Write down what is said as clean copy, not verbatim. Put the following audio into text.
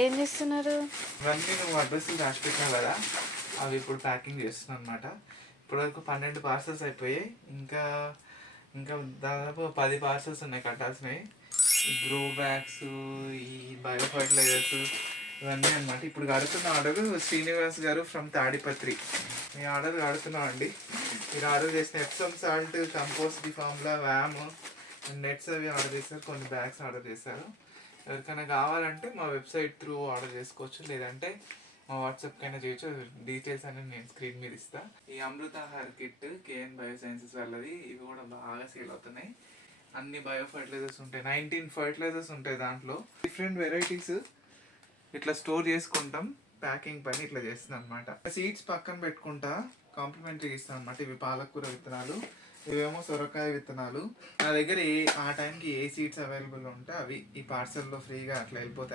ఏం చేస్తున్నారు? ఇవన్నీ నువ్వు అడ్రస్ రాసి పెట్టినావు కదా, అవి ఇప్పుడు ప్యాకింగ్ చేస్తున్నాను అనమాట. ఇప్పటివరకు 12 పార్సల్స్ అయిపోయాయి. ఇంకా ఇంకా దాదాపు 10 పార్సల్స్ ఉన్నాయి కట్టాల్సినవి. ఈ గ్రో బ్యాగ్స్, ఈ బయో ఫర్టిలైజర్స్ ఇవన్నీ అనమాట. ఇప్పుడు కడుతున్న ఆర్డర్ శ్రీనివాస్ గారు ఫ్రమ్ తాడిపత్రి. మీ ఆర్డర్ కడుతున్నాం అండి. మీరు ఆర్డర్ చేసిన Epsom salt, compost the formula, వ్యామ్, nets అవి ఆర్డర్ చేశారు. కొన్ని బ్యాగ్స్ ఆర్డర్ చేశారు. ఎవరికైనా కావాలంటే మా వెబ్సైట్ త్రూ ఆర్డర్ చేసుకోవచ్చు, లేదంటే మా వాట్సాప్ కైనా చేయొచ్చు. డీటెయిల్స్ అనేది నేను స్క్రీన్ మీద ఇస్తాను. ఈ అమృతాహార్ కిట్ కేఎన్ బయో సైన్సెస్ వాళ్ళది. ఇవి కూడా బాగా సేల్ అవుతున్నాయి. అన్ని బయో ఫర్టిలైజర్స్ ఉంటాయి. 19 ఫర్టిలైజర్స్ ఉంటాయి దాంట్లో. డిఫరెంట్ వెరైటీస్ ఇట్లా స్టోర్ చేసుకుంటాం. ప్యాకింగ్ పని ఇట్లా చేస్తుంది అనమాట. సీడ్స్ పక్కన పెట్టుకుంటా, కాంప్లిమెంటరీ ఇస్తాను అనమాట. ఇవి పాలకూర విత్తనాలు, ఇవేమో సొరకాయ విత్తనాలు. నా దగ్గర ఆ టైంకి ఏ సీడ్స్ అవైలబుల్ ఉంటే అవి ఈ పార్సల్లో ఫ్రీగా అట్లా వెళ్ళిపోతాయి.